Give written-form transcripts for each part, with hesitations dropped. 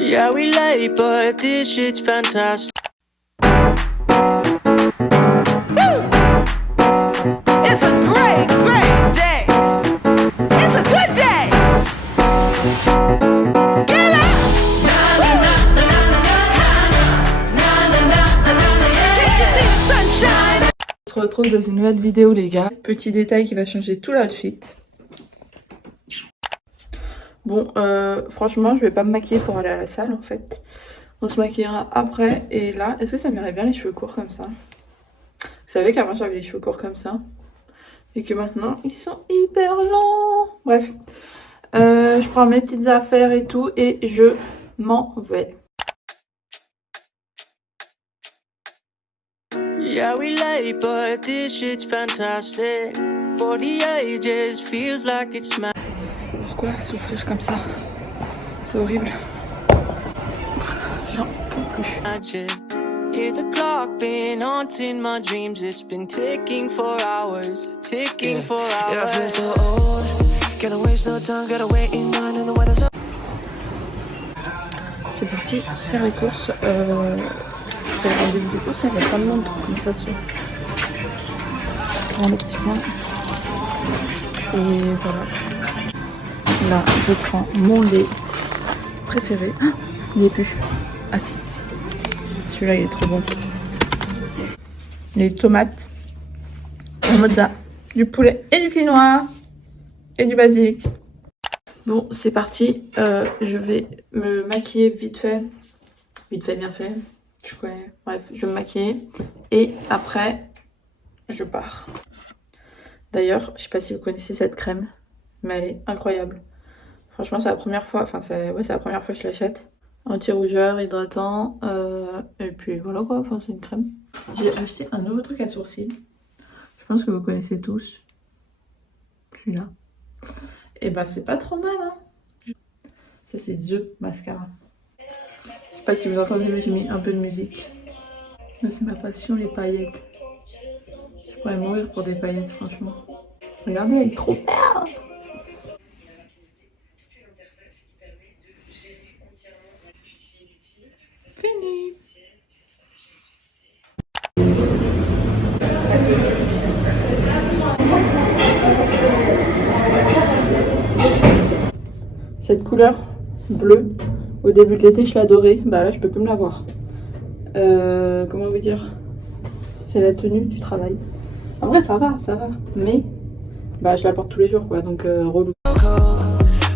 Yeah, we late, but this shit's fantastic. It's a great, great day. It's a good day. Get up. Can't you see the sunshine? On se retrouve dans une nouvelle vidéo les gars. Petit détail qui va changer tout l'outfit. Bon, franchement, je vais pas me maquiller pour aller à la salle en fait. On se maquillera après. Et là, est-ce que ça m'irait bien les cheveux courts comme ça? Vous savez qu'avant j'avais les cheveux courts comme ça. Et que maintenant, ils sont hyper longs. Bref, je prends mes petites affaires et tout. Et je m'en vais. Yeah, we late, but this shit's fantastic. For the ages, feels like it's Pourquoi souffrir comme ça? C'est horrible. J'en peux plus. magic. Hear the clock been haunting my dreams. It's been ticking for hours, ticking for hours. Yeah, I feel so old. Gotta waste no time, gotta wait in line and the weather's up. C'est parti, faire les courses. C'est le rendez-vous des courses, il y a plein de monde comme ça sur prends les petits points. Et voilà. Là, je prends mon lait préféré. Ah, il n'y est plus. Ah si. Celui-là, il est trop bon. Les tomates en mozza, du poulet et du quinoa et du basilic. Bon, c'est parti. Je vais me maquiller vite fait. Vite fait, bien fait. Je connais. Bref, je vais me maquiller. Et après, je pars. D'ailleurs, je sais pas si vous connaissez cette crème, mais elle est incroyable. Franchement, c'est la première fois. Enfin, c'est la première fois que je l'achète. Anti-rougeur, hydratant. Et puis voilà quoi. Enfin, c'est une crème. J'ai acheté un nouveau truc à sourcils. Je pense que vous connaissez tous. Celui-là. Et bah, c'est pas trop mal, hein. Ça, c'est The Mascara. Je sais pas si vous entendez, mais j'ai mis un peu de musique. Là, c'est ma passion, les paillettes. Je pourrais mourir pour des paillettes, franchement. Regardez, elle est trop belle. Fini. Cette couleur bleue, au début de l'été, je l'adorais. Bah là, je peux plus me la voir. Comment vous dire? C'est la tenue du travail. En vrai, ça va. Mais bah, je la porte tous les jours, quoi. Donc, relou.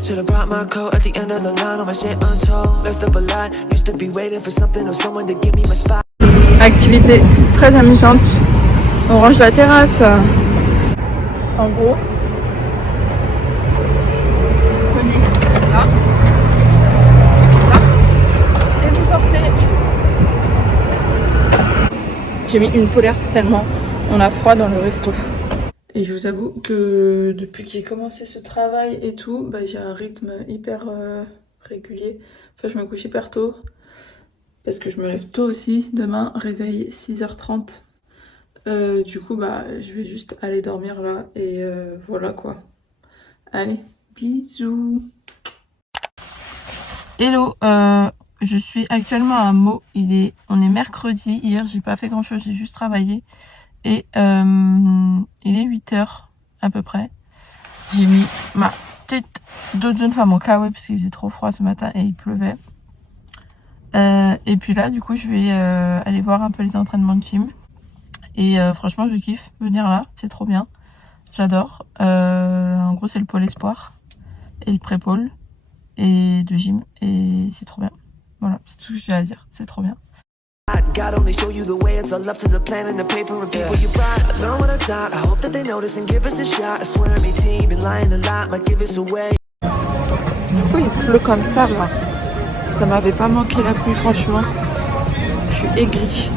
Should've brought my coat at the end of the line on my shit untold. Messed up a lot, used to be waiting for something or someone to give me my spot. Activité très amusante. On range la terrasse. En gros, tenue là, et vous portez. J'ai mis une polaire tellement on a froid dans le resto. Et je vous avoue que depuis que j'ai commencé ce travail et tout, bah, j'ai un rythme hyper régulier. Enfin, je me couche hyper tôt parce que je me lève tôt aussi. Demain, réveil 6h30. Du coup, bah, je vais juste aller dormir là et voilà quoi. Allez, bisous. Hello, je suis actuellement à Meaux. On est mercredi. Hier, j'ai pas fait grand chose, j'ai juste travaillé. Et il est 8h à peu près. J'ai mis ma petite doudoune, enfin mon kawaii parce qu'il faisait trop froid ce matin et il pleuvait. Et puis là, du coup, je vais aller voir un peu les entraînements de gym. Et franchement, je kiffe venir là, c'est trop bien. J'adore. En gros, c'est le pôle espoir et le pré-pôle et de gym. Et c'est trop bien. Voilà, c'est tout ce que j'ai à dire. C'est trop bien. God only show you the way, it's all up to the plan and the paper and people you ride. I learn what I taught, I hope that they notice and give us a shot. I swear me team, been lying a lot, might give us away. Pourquoi il pleut comme ça là? Ça m'avait pas manqué la pluie franchement. Je suis aigrie.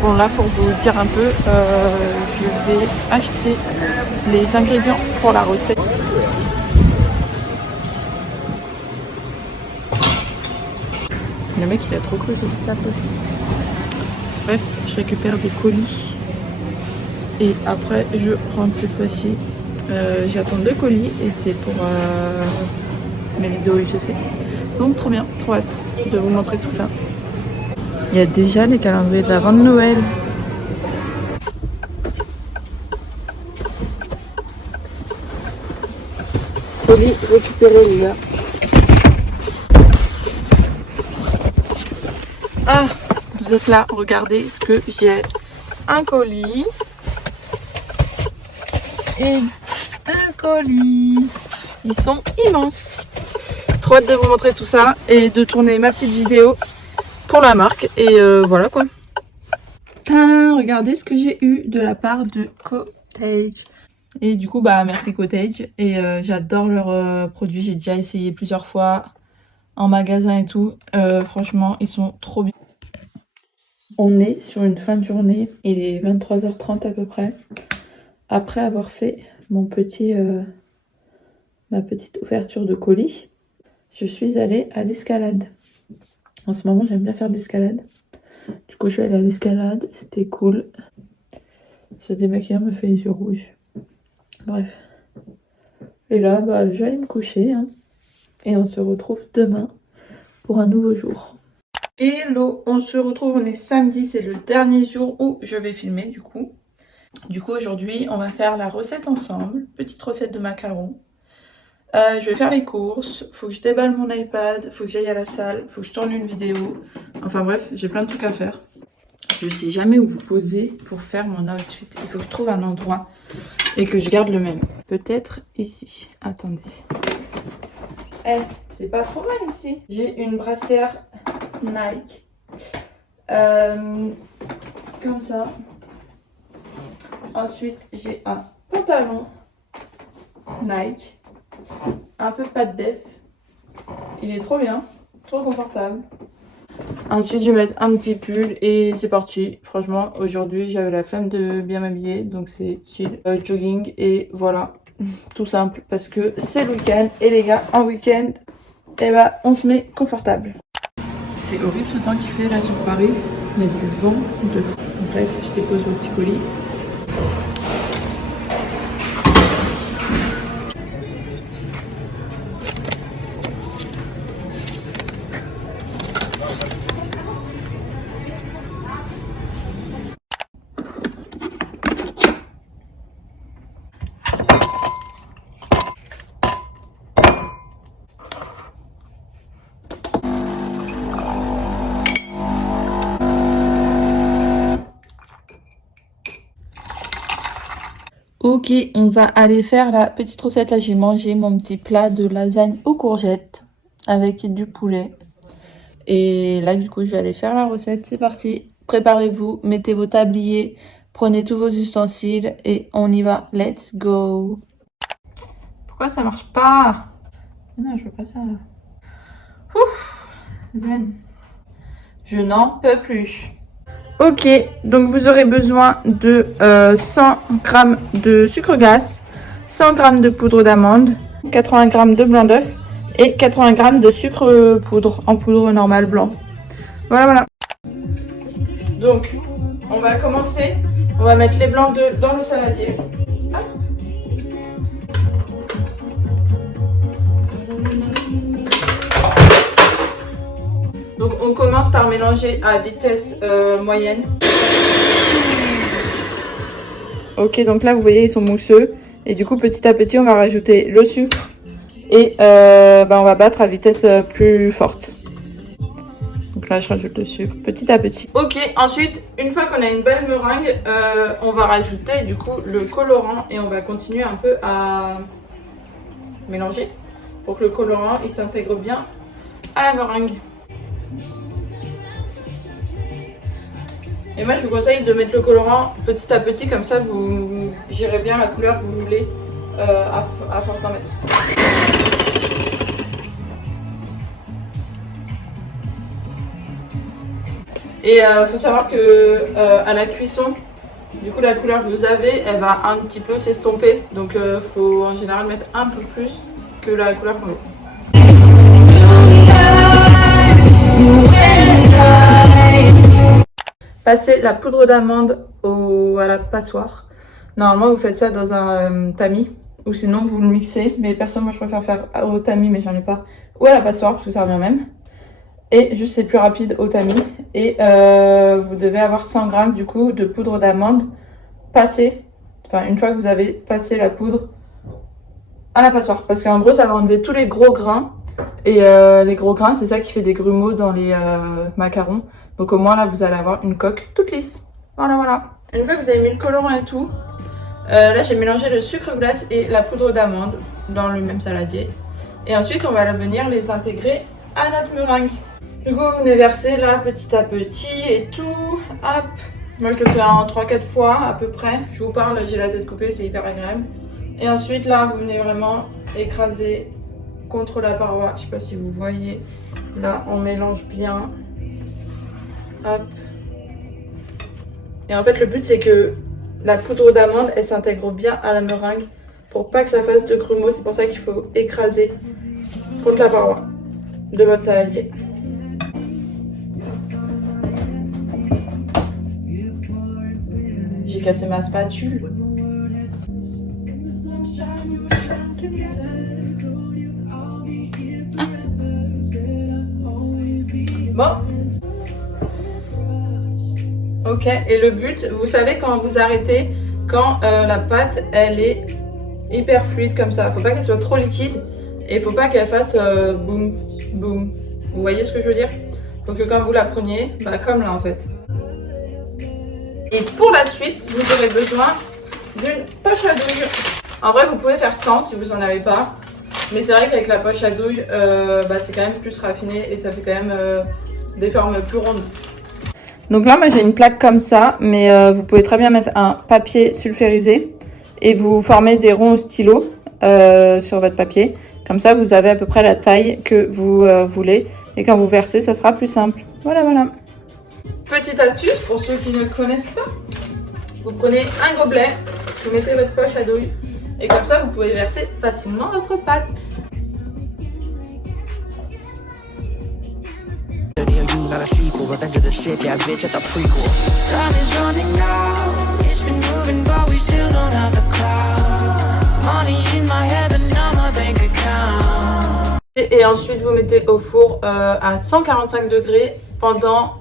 Bon là pour vous dire un peu, je vais acheter les ingrédients pour la recette. Le mec il a trop cru, c'était ça poste. Bref, je récupère des colis et après je rentre cette fois-ci. J'attends 2 colis et c'est pour mes vidéos UGC. Donc trop bien, trop hâte de vous montrer tout ça. Il y a déjà les calendriers de l'avant de Noël. Colis récupéré les gars. Ah, vous êtes là, regardez ce que j'ai. Un colis. Et 2 colis. Ils sont immenses. Trop hâte de vous montrer tout ça et de tourner ma petite vidéo pour la marque. Et voilà quoi. Tadam, regardez ce que j'ai eu de la part de Cottage. Et du coup, bah merci Cottage. Et j'adore leurs produits. J'ai déjà essayé plusieurs fois en magasin et tout. Franchement, ils sont trop bien. On est sur une fin de journée. Il est 23h30 à peu près. Après avoir fait mon petit, ma petite ouverture de colis, je suis allée à l'escalade. En ce moment, j'aime bien faire de l'escalade. Du coup, je suis allée à l'escalade. C'était cool. Ce démaquillant me fait les yeux rouges. Bref. Et là, bah, je vais aller me coucher. Hein. Et on se retrouve demain pour un nouveau jour. Hello, on se retrouve, on est samedi. C'est le dernier jour où je vais filmer du coup. Du coup, aujourd'hui, on va faire la recette ensemble. Petite recette de macarons. Je vais faire les courses. Faut que je déballe mon iPad. Faut que j'aille à la salle. Faut que je tourne une vidéo. Enfin bref, j'ai plein de trucs à faire. Je sais jamais où vous poser pour faire mon outfit. Il faut que je trouve un endroit et que je garde le même. Peut-être ici. Attendez. Eh, c'est pas trop mal ici. J'ai une brassière Nike. Comme ça. Ensuite, j'ai un pantalon Nike. Un peu pas de def. Il est trop bien. Trop confortable. Ensuite, je vais mettre un petit pull et c'est parti. Franchement, aujourd'hui, j'avais la flemme de bien m'habiller. Donc, c'est chill. Jogging et voilà. Tout simple. Parce que c'est le week-end. Et les gars, en week-end, eh ben, on se met confortable. C'est horrible ce temps qu'il fait là sur Paris. Il y a du vent de fou. Bref, je dépose mon petit colis. Ok, on va aller faire la petite recette. Là, j'ai mangé mon petit plat de lasagne aux courgettes avec du poulet. Et là, du coup, je vais aller faire la recette. C'est parti. Préparez-vous, mettez vos tabliers, prenez tous vos ustensiles et on y va. Let's go. Pourquoi ça marche pas? Non, je veux pas ça. Ouf, zen. Je n'en peux plus. Ok, donc vous aurez besoin de 100 g de sucre glace, 100 g de poudre d'amande, 80 g de blanc d'œuf et 80 g de sucre poudre, en poudre normale blanc. Voilà, voilà. Donc, on va commencer. On va mettre les blancs d'œufs dans le saladier. Ah. Donc on commence par mélanger à vitesse moyenne. Ok, donc là vous voyez ils sont mousseux. Et du coup petit à petit on va rajouter le sucre. Et on va battre à vitesse plus forte. Donc là je rajoute le sucre petit à petit. Ok, ensuite une fois qu'on a une belle meringue, on va rajouter du coup le colorant. Et on va continuer un peu à mélanger. Pour que le colorant il s'intègre bien à la meringue. Et moi je vous conseille de mettre le colorant petit à petit, comme ça vous gérez bien la couleur que vous voulez à force d'en mettre. Et faut savoir que à la cuisson, du coup la couleur que vous avez, elle va un petit peu s'estomper. Donc faut en général mettre un peu plus que la couleur qu'on veut. Passez la poudre d'amande à la passoire. Normalement, vous faites ça dans un tamis. Ou sinon, vous le mixez. Mais perso, moi, je préfère faire au tamis, mais j'en ai pas. ou à la passoire parce que ça revient même. Et juste c'est plus rapide au tamis. Et vous devez avoir 100 g du coup de poudre d'amande passée. Enfin une fois que vous avez passé la poudre à la passoire. Parce qu'en gros ça va enlever tous les gros grains. Et les gros grains c'est ça qui fait des grumeaux dans les macarons. Donc au moins là vous allez avoir une coque toute lisse. Voilà voilà. Une fois que vous avez mis le colorant et tout, là j'ai mélangé le sucre glace et la poudre d'amande dans le même saladier. Et ensuite on va venir les intégrer à notre meringue. Du coup vous venez verser là petit à petit et tout. Hop. Moi je le fais en 3-4 fois à peu près. Je vous parle, j'ai la tête coupée, c'est hyper agréable. Et ensuite là vous venez vraiment écraser contre la paroi. Je sais pas si vous voyez. Là on mélange bien. Hop. Et en fait le but c'est que la poudre d'amande elle s'intègre bien à la meringue pour pas que ça fasse de grumeaux. C'est pour ça qu'il faut écraser contre la paroi de votre saladier. J'ai cassé ma spatule. Ah. Bon. Ok, et le but, vous savez quand vous arrêtez, quand la pâte elle est hyper fluide comme ça. Faut pas qu'elle soit trop liquide et faut pas qu'elle fasse boum, boum. Vous voyez ce que je veux dire? Donc quand vous la preniez, bah comme là en fait. Et pour la suite, vous aurez besoin d'une poche à douille. En vrai, vous pouvez faire sans si vous en avez pas. Mais c'est vrai qu'avec la poche à douille, c'est quand même plus raffiné et ça fait quand même des formes plus rondes. Donc là, moi j'ai une plaque comme ça, mais vous pouvez très bien mettre un papier sulfurisé et vous formez des ronds au stylo sur votre papier. Comme ça, vous avez à peu près la taille que vous voulez. Et quand vous versez, ça sera plus simple. Voilà, voilà. Petite astuce pour ceux qui ne le connaissent pas. Vous prenez un gobelet, vous mettez votre poche à douille et comme ça, vous pouvez verser facilement votre pâte. Not a sequel, Revenge of the Sith, yeah bitch, that's a prequel. Time is running out. It's been moving, but we still don't have the cloud. Money in my head, but not my bank account. Et ensuite, vous mettez au four à 145 degrés pendant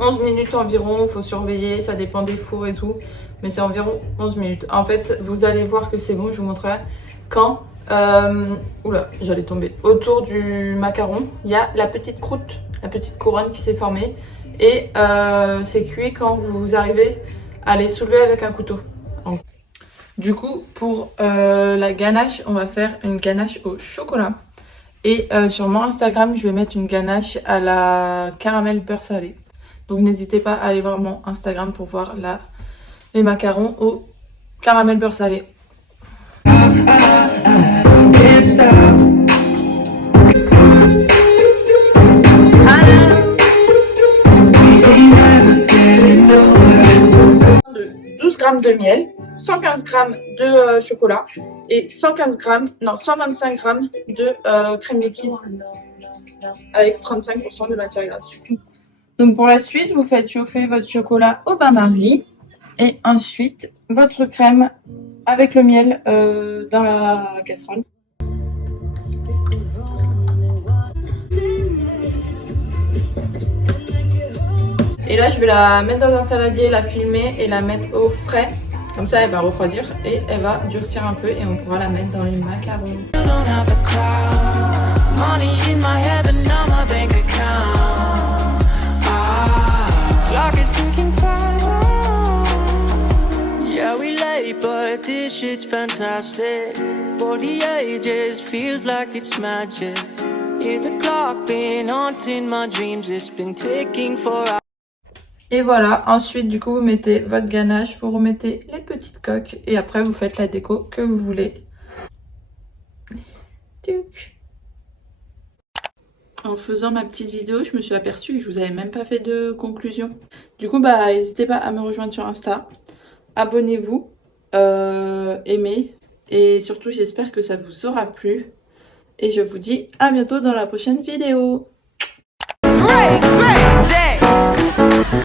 11 minutes environ. Il faut surveiller, ça dépend des fours et tout. Mais c'est environ 11 minutes. En fait, vous allez voir que c'est bon, je vous montrerai. Quand, oula, j'allais tomber. Autour du macaron, il y a la petite croûte, la petite couronne qui s'est formée. Et c'est cuit quand vous arrivez à les soulever avec un couteau. Donc, du coup, pour la ganache, on va faire une ganache au chocolat. Et sur mon Instagram, je vais mettre une ganache à la caramel beurre salé. Donc n'hésitez pas à aller voir mon Instagram pour voir les macarons au caramel beurre salé. De 12 g de miel, 115 g de chocolat et 125 g de crème liquide avec 35% de matière grasse. Donc pour la suite, vous faites chauffer votre chocolat au bain-marie et ensuite votre crème avec le miel dans la casserole. Et là, je vais la mettre dans un saladier, la filmer et la mettre au frais. Comme ça, elle va refroidir et elle va durcir un peu et on pourra la mettre dans les macarons. But this shit's fantastic. For the ages, feels like it's magic. Hear the clock been haunting my dreams. It's been ticking for hours. Et voilà, ensuite du coup vous mettez votre ganache, vous remettez les petites coques et après vous faites la déco que vous voulez. En faisant ma petite vidéo, je me suis aperçue que je vous avais même pas fait de conclusion. Du coup, n'hésitez pas à me rejoindre sur Insta. Abonnez-vous, aimez et surtout j'espère que ça vous aura plu. Et je vous dis à bientôt dans la prochaine vidéo.